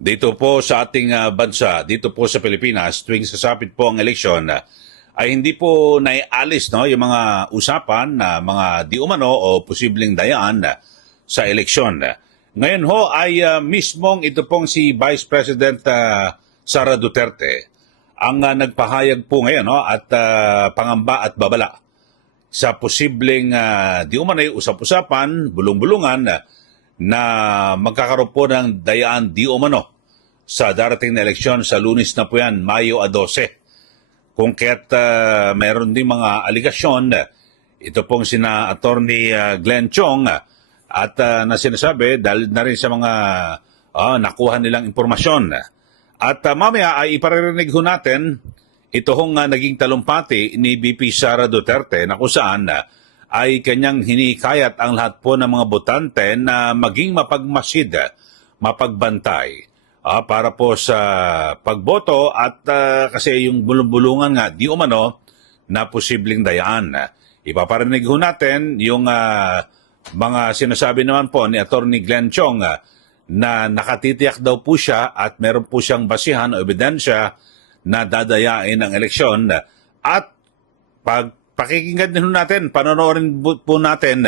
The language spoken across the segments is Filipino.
Dito po sa ating bansa, dito po sa Pilipinas, tuwing sasapit po ang eleksyon, ay hindi po naialis yung mga usapan na mga di umano o posibleng dayaan sa eleksyon. Ngayon ho ay mismong ito pong si Vice President Sara Duterte ang nagpahayag po ngayon at pangamba at babala sa posibleng di umano'y usap-usapan, bulong-bulungan na magkakaroon po ng dayaan di umano sa darating na eleksyon sa Lunes na po yan, Mayo 12. Kung kaya't mayroon din mga aligasyon, ito pong sina Attorney Glenn Chong at na sinasabi dahil na rin sa mga nakuha nilang impormasyon. At mamaya ay iparirinig ho natin ito hong naging talumpati ni VP Sara Duterte na kung saan ay kanyang hinikayat ang lahat po ng mga botante na maging mapagmasid, mapagbantay para po sa pagboto at kasi yung bulong-bulungan nga di umano na posibleng dayaan. Ipaparinig ho natin yung mga sinasabi naman po ni Attorney Glenn Chong na nakatitiyak daw po siya at meron po siyang basihan o ebidensya na dadayain ang eleksyon at pakikinggan din natin, panonoorin po natin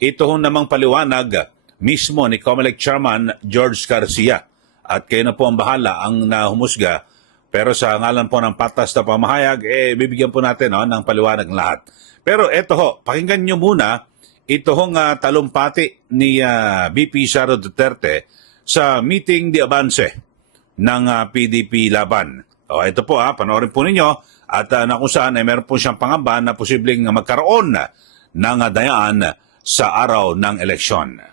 ito namang paliwanag mismo ni COMELEC Chairman George Garcia. At kayo na po ang bahala ang nahumusga. Pero sa ngalan po ng patas na pamahayag, bibigyan po natin ng paliwanag ng lahat. Pero eto ho, pakinggan nyo muna ito hong talumpati ni VP Sara Duterte sa meeting di avance ng PDP Laban. Ito po panoorin po ninyo. At na kung saan ay meron po siyang pangamba na posibleng magkaroon ng dayaan sa araw ng eleksyon.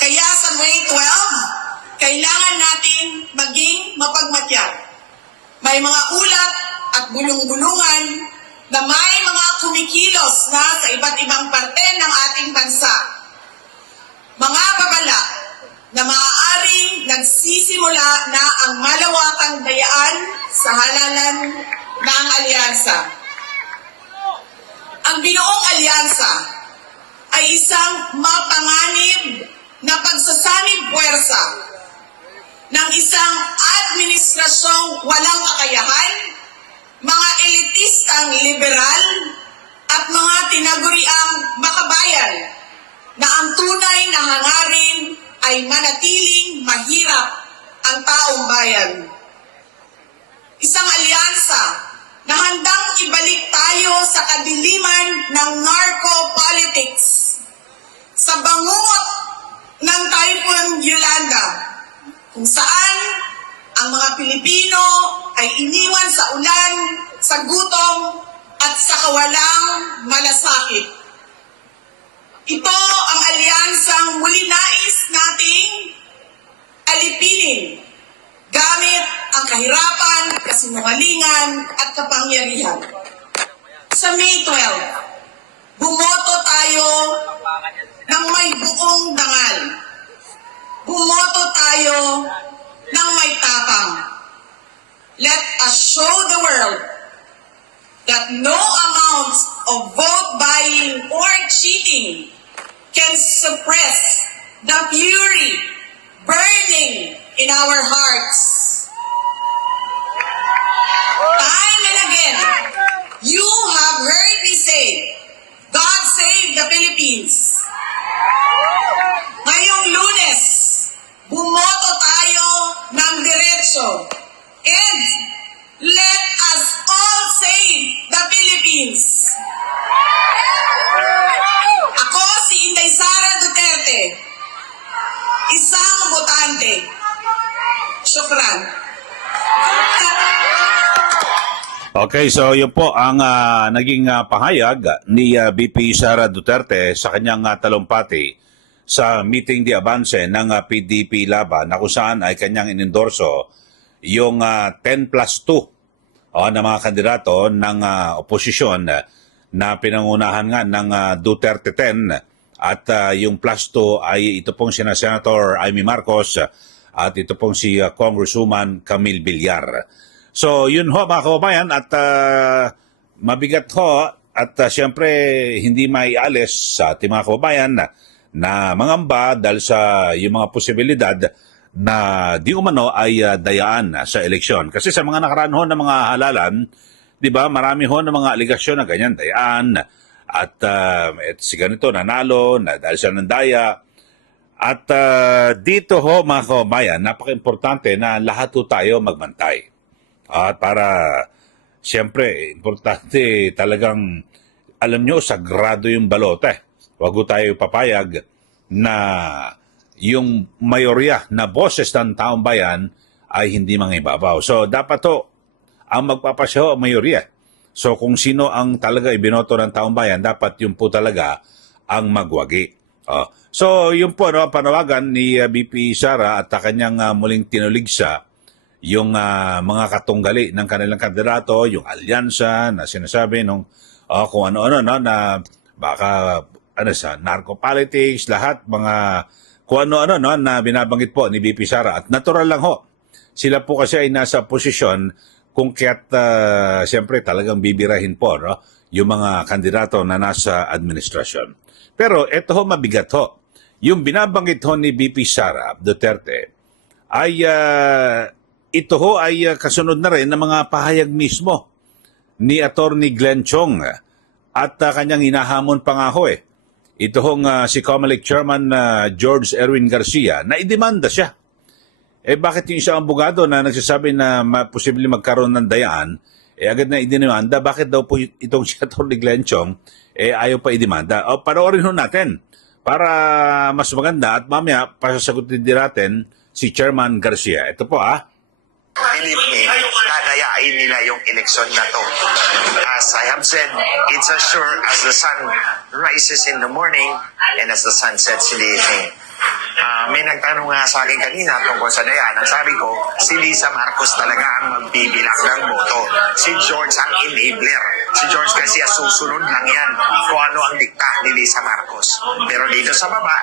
Kaya sa May 12, kailangan natin maging mapagmatyan. May mga ulat at bulong-bulungan na may mga kumikilos na sa iba't ibang parte ng ating bansa. Mga babala na maaaring nagsisimula na ang malawakang dayaan sa halalan ng alyansa. Ang binuong alyansa ay isang mapanganib na pagsasanib puwersa ng isang administrasyong walang kakayahan, mga elitistang liberal at mga tinaguriang makabayan na ang tunay na hangarin ay manatiling mahirap ang taong bayan. Isang alyansa na handang ibalik tayo sa kadiliman ng narco-politics, sa bangungot ng Typhoon Yolanda, kung saan ang mga Pilipino ay iniwan sa ulan, sa gutom at sa kawalang malasakit. Ito ang alyansang muli nais nating alipinin gamit ang kahirapan, kasinungalingan at kapangyarihan. Sa May 12, bumoto tayo ng may buong dangal. Bumoto tayo ng may tapang. Let us show the world that no amount of vote buying or cheating can suppress the fury burning in our hearts. Time and again, you have heard me say, God save the Philippines. Ngayong Lunes, bumoto tayo ng diretso. And let us all save the Philippines. Ako si Inday Sara Duterte, isang botante. Syukran. Okay, so yun po ang naging pahayag ni VP Sara Duterte sa kanyang talumpati sa meeting di avance ng PDP Laban na kung saan ay kanyang inendorso yung 10+2 na mga kandidato ng oposisyon na pinangunahan nga ng Duterte 10 at yung +2 ay ito pong sina Senator Amy Marcos at ito pong si Congresswoman Camille Villar. So yun ho mga kababayan at mabigat ho at siyempre hindi maialis sa ating mga kababayan na mangamba dahil sa yung mga posibilidad na di umano ay dayaan sa eleksyon. Kasi sa mga nakaraan ho na mga halalan, di ba, marami ho na mga aligasyon na ganyan, dayaan, at si ganito nanalo, na dahil siya ng daya. At dito ho mga kababayan, napaka-importante na lahat ho tayo magbantay. At para, siyempre, importante talagang, alam nyo, sagrado yung balote. Huwag ho tayo papayag na yung mayorya na boses ng taong bayan ay hindi mangibabaw. So, dapat ho, ang magpapasya ho ang mayorya. So, kung sino ang talaga ibinoto ng taong bayan, dapat yun po talaga ang magwagi. So, yun po, no, panawagan ni BP Sara at kanyang muling tinuligsa yung mga katunggali ng kanilang kandidato, yung alyansa na sinasabi nung kung ano-ano, no, na baka sa narco-politics, lahat, mga kung ano-ano, no, na binabanggit po ni BP Sara. At natural lang ho, sila po kasi ay nasa posisyon kung kaya't siyempre talagang bibirahin po, no, yung mga kandidato na nasa administrasyon. Pero ito ho mabigat ho. Yung binabanggit ho ni BP Sara Duterte ay ito ho ay kasunod na rin ng mga pahayag mismo ni Attorney Glenn Chong at kanyang hinahamon pa nga ho eh. Ito hong si COMELEC Chairman George Erwin Garcia na idemanda siya. Bakit yung isang abogado na nagsasabi na posibleng magkaroon ng dayaan, agad na idinimanda, bakit daw po itong si Atty. Glenn Chong ayaw pa idemanda? Panoorin ho natin para mas maganda at mamaya pasasagutin din natin si Chairman Garcia. Ito po Believe me, dadayain nila yung eleksyon na to. As I have said, it's as sure as the sun rises in the morning and as the sun sets in the evening. May nagtanong nga sa akin kanina tungkol sa dayaan. Ang sabi ko, si Lisa Marcos talaga ang magbibilang ng boto. Si George ang enabler. Si George kasi susunod lang yan kung ano ang dikta ni Lisa Marcos. Pero dito sa baba,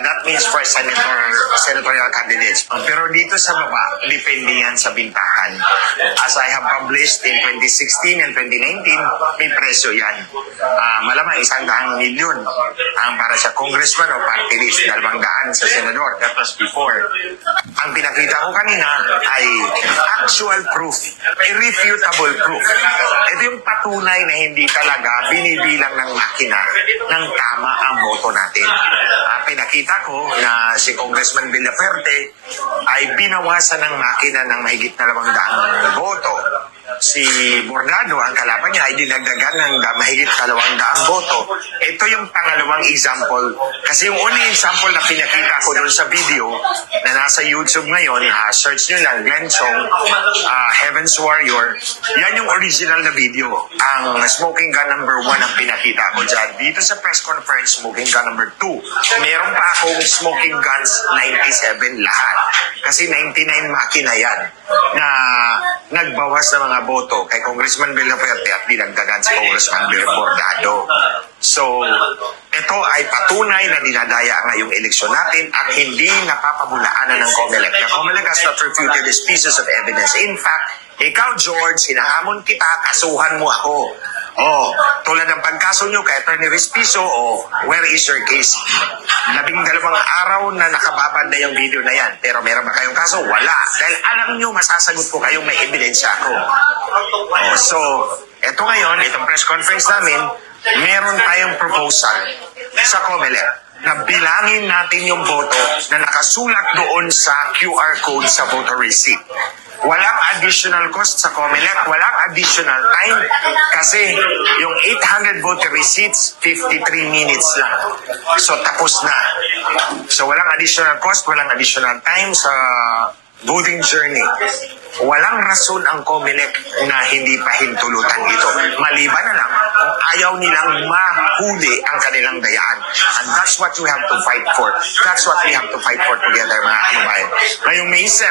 that means for senatorial candidates. Pero dito sa baba, depende yan sa bintahan. As I have published in 2016 and 2019, may presyo yan. Malamang 100 milyon ang para sa congressman o party list, 200 sa senador. That was before. Ang pinakita ko kanina ay actual proof, irrefutable proof. Ito yung patunay na hindi talaga binibilang ng makina ng tama ang boto natin. Pinakita ko na si Congressman Villaferte ay binawasan ng makina ng mahigit na 200 boto. Si Bordado, ang kalaban niya, ay dinagdagan ng mahigit 200 boto. Ito yung pangalawang example. Kasi yung unang example na pinakita ko doon sa video na nasa YouTube ngayon, search nyo lang, Glenn Chong, Heaven's Warrior, yan yung original na video. Ang smoking gun number 1 ang pinakita ko dyan. Dito sa press conference, smoking gun number 2. Meron pa akong smoking guns 97 lahat. Kasi 99 makina yan na nagbawas ng mga boto kay Congressman Villaferte at dinagdagan si Congressman Bordado. So, ito ay patunay na dinadaya ngayong eleksyon natin at hindi napapabulaanan ng COMELEC. The COMELEC has not refuted these pieces of evidence. In fact, ikaw, George, hinahamon kita, kasuhan mo ako. Tulad ng pagkaso nyo kay Atty. Respiso, where is your case? 12 araw na nakababad na yung video na yan. Pero meron ba kayong kaso? Wala. Dahil alam nyo, masasagot ko kayong may ebidensya ako. So, eto ngayon, itong press conference namin, meron tayong proposal sa COMELEC na bilangin natin yung boto na nakasulat doon sa QR code sa voter receipt. Walang additional cost sa COMELEC, walang additional time kasi yung 800 voter receipts, 53 minutes lang. So tapos na. So walang additional cost, walang additional time sa voting journey. Walang rason ang COMELEC na hindi pahintulutan ito. Maliban na lang kung ayaw nilang mahuli ang kanilang dayaan. And that's what we have to fight for. That's what we have to fight for together, mga kababayan. Ngayong May 7,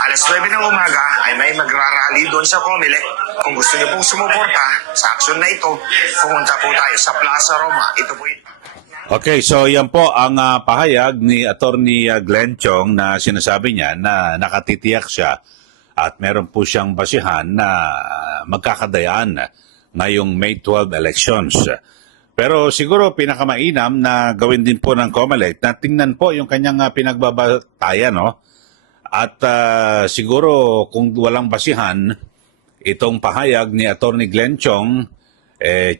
alas 9 ng umaga ay may magrarally doon sa COMELEC. Kung gusto niyo pong sumuporta sa aksyon na ito, pumunta po tayo sa Plaza Roma. Ito po ito. Okay, so yan po ang pahayag ni Attorney Glenn Chong na sinasabi niya na nakatitiyak siya at meron po siyang basihan na magkakadayaan ngayong May 12 elections. Pero siguro pinakamainam na gawin din po ng COMELEC na tingnan po yung kanyang pinagbabatayan, no? At siguro kung walang basihan itong pahayag ni Attorney Glenn Chong,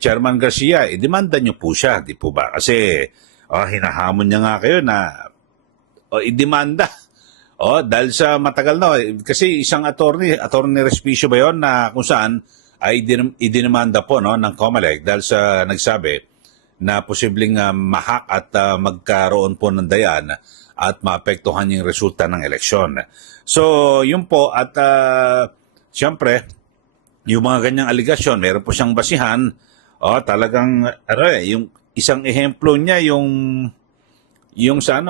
Chairman Garcia, idemanda niyo po siya, di po ba? Kasi hinahamon niya nga kayo na idemanda. Dahil sa matagal na, kasi isang attorney Respicio ba yun, na kung saan ay idinimanda po, no, ng COMELEC dahil sa nagsabi na posibleng mahak at magkaroon po ng dayan at maapektuhan yung resulta ng eleksyon. So, yun po, at siyempre, yung mga ganyang aligasyon, meron po siyang basihan, talagang, yung isang ehemplo niya, yung sa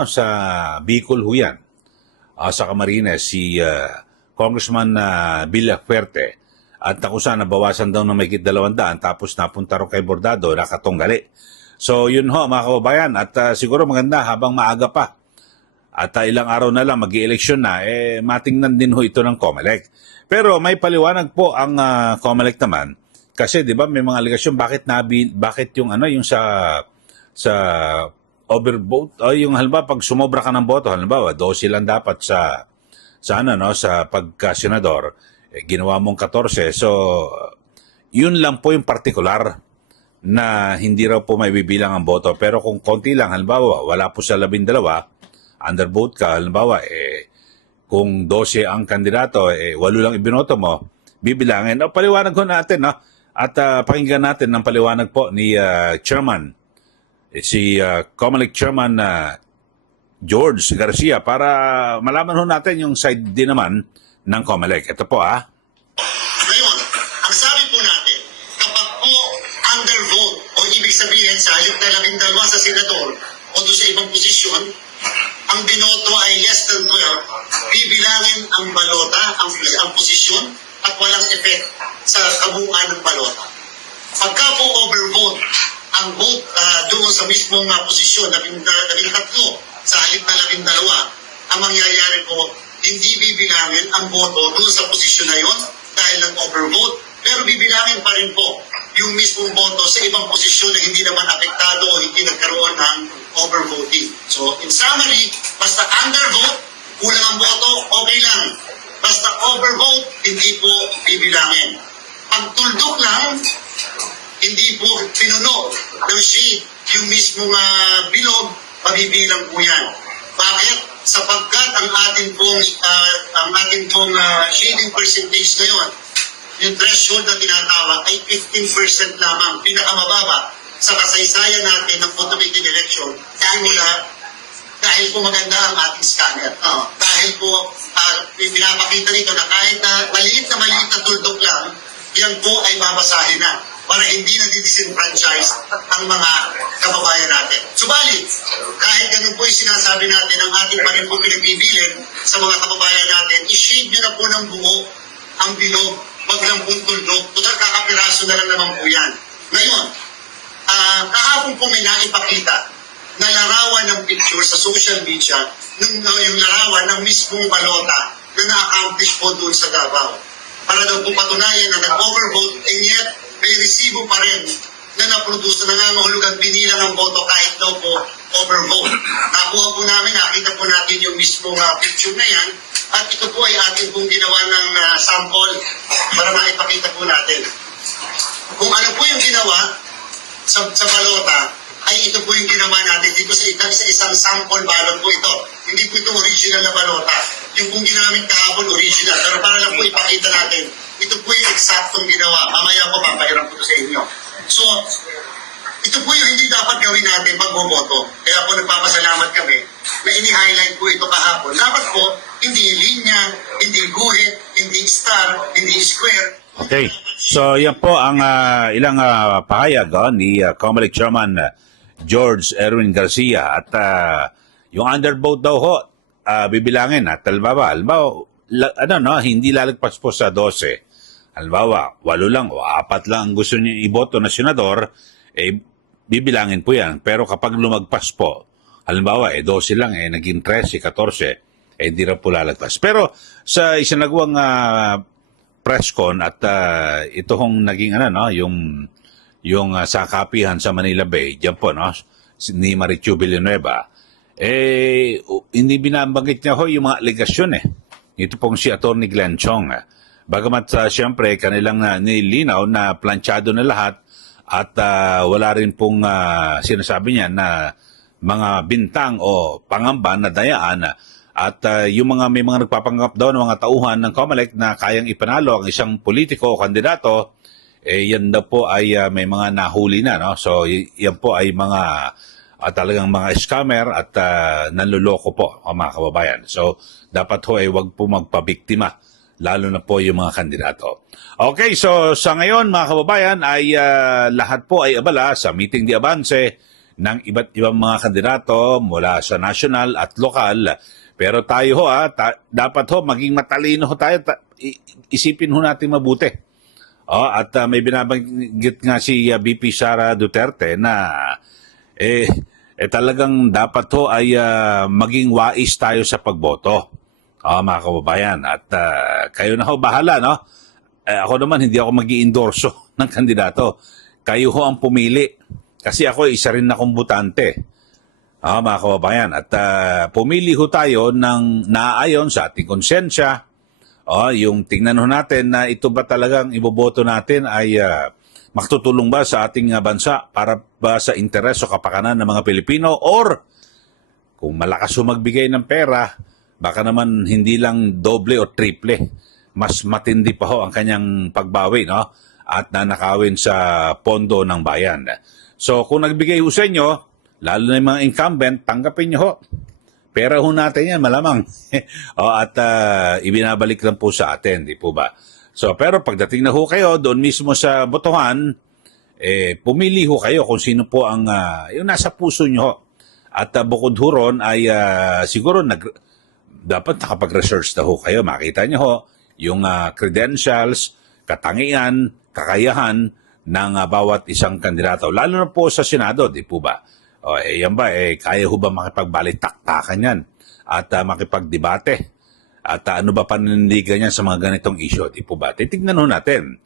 Bicol ho yan. Sa Camarines, si Congressman Villafuerte, at kung saan nabawasan daw ng mahigit 200, tapos napunta rin kay Bordado, nakatunggali. So yun ho mga kababayan, at siguro maganda habang maaga pa, at ilang araw na lang mag-i-eleksyon na, matingnan din ho ito ng COMELEC. Pero may paliwanag po ang COMELEC naman, kasi di ba may mga aligasyon, bakit yung yung sa overvote, yung halimbawa pag sumobra ka ng boto, halimbawa 12 lang dapat sa pagka-senador, ginawa mong 14. So yun lang po yung partikular na hindi raw po may bibilang ang boto. Pero kung konti lang, halimbawa wala po sa 12, undervote ka, halimbawa kung 12 ang kandidato, 8 lang ibinoto mo, bibilangin. Paliwanag ko natin, no? At pakinggan natin ng paliwanag po ni Chairman, si COMELEC Chairman George Garcia, para malaman ho natin yung side din naman ng COMELEC. Ito po Ngayon, ang sabi po natin, kapag po undervote, o ibig sabihin sa halip na 12 sa senador o doon sa ibang posisyon, ang binoto ay less than 12, bibilangin ang balota, ang posisyon, at walang effect sa kabuuan ng balota. Pagka po overvote, ang vote doon sa mismong posisyon, 13 sa halip na 12, ang mangyayari po, hindi bibilangin ang boto doon sa posisyon na yon dahil nag-overvote, pero bibilangin pa rin po yung mismong boto sa ibang posisyon na hindi naman apektado o hindi nagkaroon ng overvoting. So, in summary, basta undervote, kulang ang boto, okay lang. Basta overvote, hindi po bibilangin. Pag tuldok lang, hindi po pinuno ng sheet yung mismong bilog, mabibilang po yan. Bakit? Sapagkat ang ating pong shading percentage ngayon, yung threshold na tinatawag ay 15% lamang, pinakamababa sa kasaysayan natin ng automated election dahil po maganda ang ating scanner. Dahil po pinapakita nito na kahit na maliit na tuldok lang, yan po ay babasahin na para hindi na disenfranchise ang mga kababayan natin. Subalit, kahit ganun po yung sinasabi natin, ang ating pa rin po pinagbibilin sa mga kababayan natin, i-shade nyo na po ng buo ang bilog, wag lang pong tuldok, total kakapiraso na lang naman po yan. Ngayon, kahapon po may naipakita na larawan ng picture sa social media, yung larawan ng mismong balota na na-accomplish po doon sa Davao. Para daw po patunayan na nag-overvote, and yet may resibo pa rin na na-produce na nangangahulugan binilang ang boto kahit daw po overvote. Nakuha po namin, nakita po natin yung mismong picture na yan, at ito po ay ating pong ginawa ng sample para maipakita po natin. Kung ano po yung ginawa sa balota, ay ito po yung ginawa natin dito sa isang sample ballot po ito. Hindi po ito original na balota. Yung kung ginamit kahapon original, pero para lang po ipakita natin, ito po yung eksaktong ginawa. Mamaya po papahiram ko ito sa inyo. So, ito po yung hindi dapat gawin natin pag bumoto. Kaya po nagpapasalamat kami na ini-highlight po ito kahapon. Dapat po, hindi linya, hindi guhit, hindi star, hindi square. Okay. So yan po ang ilang pahayag ni COMELEC Chairman George Erwin Garcia. At yung undervote daw ho, bibilangin at halimbawa, hindi lalagpas po sa 12. Halimbawa, 8 lang o 4 lang ang gusto niyo iboto na senador, bibilangin po yan. Pero kapag lumagpas po, halimbawa, 12 lang, naging 13, 14, hindi na po lalagpas. Pero sa isinagawang press con at ito hong naging yung sa kapihan sa Manila Bay, diyan po, no, ni Marichu Villanueva, hindi binabanggit niya ho yung mga aligasyon Ito pong si Atty. Glenn Chong. Bagamat siyempre kanilang nilinaw na planchado na lahat at wala rin pong sinasabi niya na mga bintang o pangamba na dayaan at yung may mga nagpapanggap daw ng mga tauhan ng COMELEC na kayang ipanalo ang isang politiko o kandidato, yan daw po ay may mga nahuli na. No? So yan po ay mga talagang mga scammer at nanluloko po mga kababayan. So dapat ho ay wag po magpabiktima, lalo na po yung mga kandidato. Okay, so sa ngayon mga kababayan ay lahat po ay abala sa meeting di avance ng iba't ibang mga kandidato mula sa national at lokal. Pero tayo ho, dapat ho maging matalino ho tayo. Isipin ho natin mabuti. At may binabanggit nga si VP Sara Duterte na talagang dapat ho ay maging wais tayo sa pagboto. Mga kababayan. At kayo na ho bahala, no? Ako naman hindi ako mag-i-endorso ng kandidato. Kayo ho ang pumili. Kasi ako isa rin na kumbutante. Mga kababayan. At pumili ho tayo ng naaayon sa ating konsensya. Yung tingnan ho natin na ito ba talagang iboboto natin ay makatutulong ba sa ating bansa para ba sa interes o kapakanan ng mga Pilipino, or kung malakas ho magbigay ng pera, baka naman hindi lang doble o triple, mas matindi pa ho ang kanyang pagbawi, no? At nanakawin sa pondo ng bayan. So kung nagbigay ho sa inyo, lalo na yung mga incumbent, tanggapin nyo ho. Pera ho natin yan, malamang. At ibinabalik lang po sa atin, di po ba? So, pero pagdating na ho kayo, doon mismo sa botohan, pumili ho kayo kung sino po ang yung nasa puso nyo. At bukod ho ron ay siguro dapat nakapag-research na ho kayo. Makita nyo ho yung credentials, katangian, kakayahan ng bawat isang kandidato. Lalo na po sa Senado, di po ba? Yan ba, kaya ho ba makipagbalik-taktakan yan? At makipagdebate? At ano ba panindigan niya sa mga ganitong issue? Di po ba? Titignan ho natin.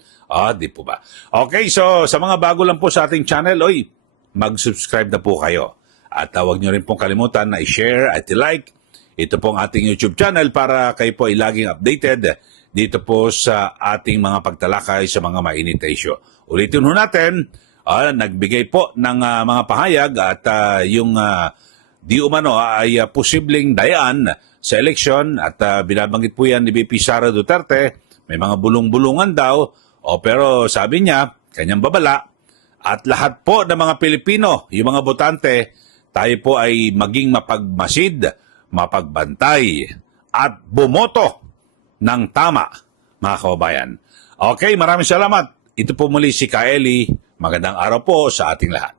Di po ba? Okay, so sa mga bago lang po sa ating channel, mag-subscribe na po kayo. At huwag nyo rin pong kalimutan na i-share at i-like ito pong ating YouTube channel para kayo po ay laging updated dito po sa ating mga pagtalakay sa mga mainit na issue. Ulitin ho natin, nagbigay po ng mga pahayag at yung di umano ay posibleng dayaan sa eleksyon at binabanggit po yan ni VP Sara Duterte. May mga bulong-bulungan daw, pero sabi niya, kanyang babala, at lahat po ng mga Pilipino, yung mga botante, tayo po ay maging mapagmasid, mapagbantay, at bumoto ng tama, mga kababayan. Okay, maraming salamat. Ito po muli si Kaeli. Magandang araw po sa ating lahat.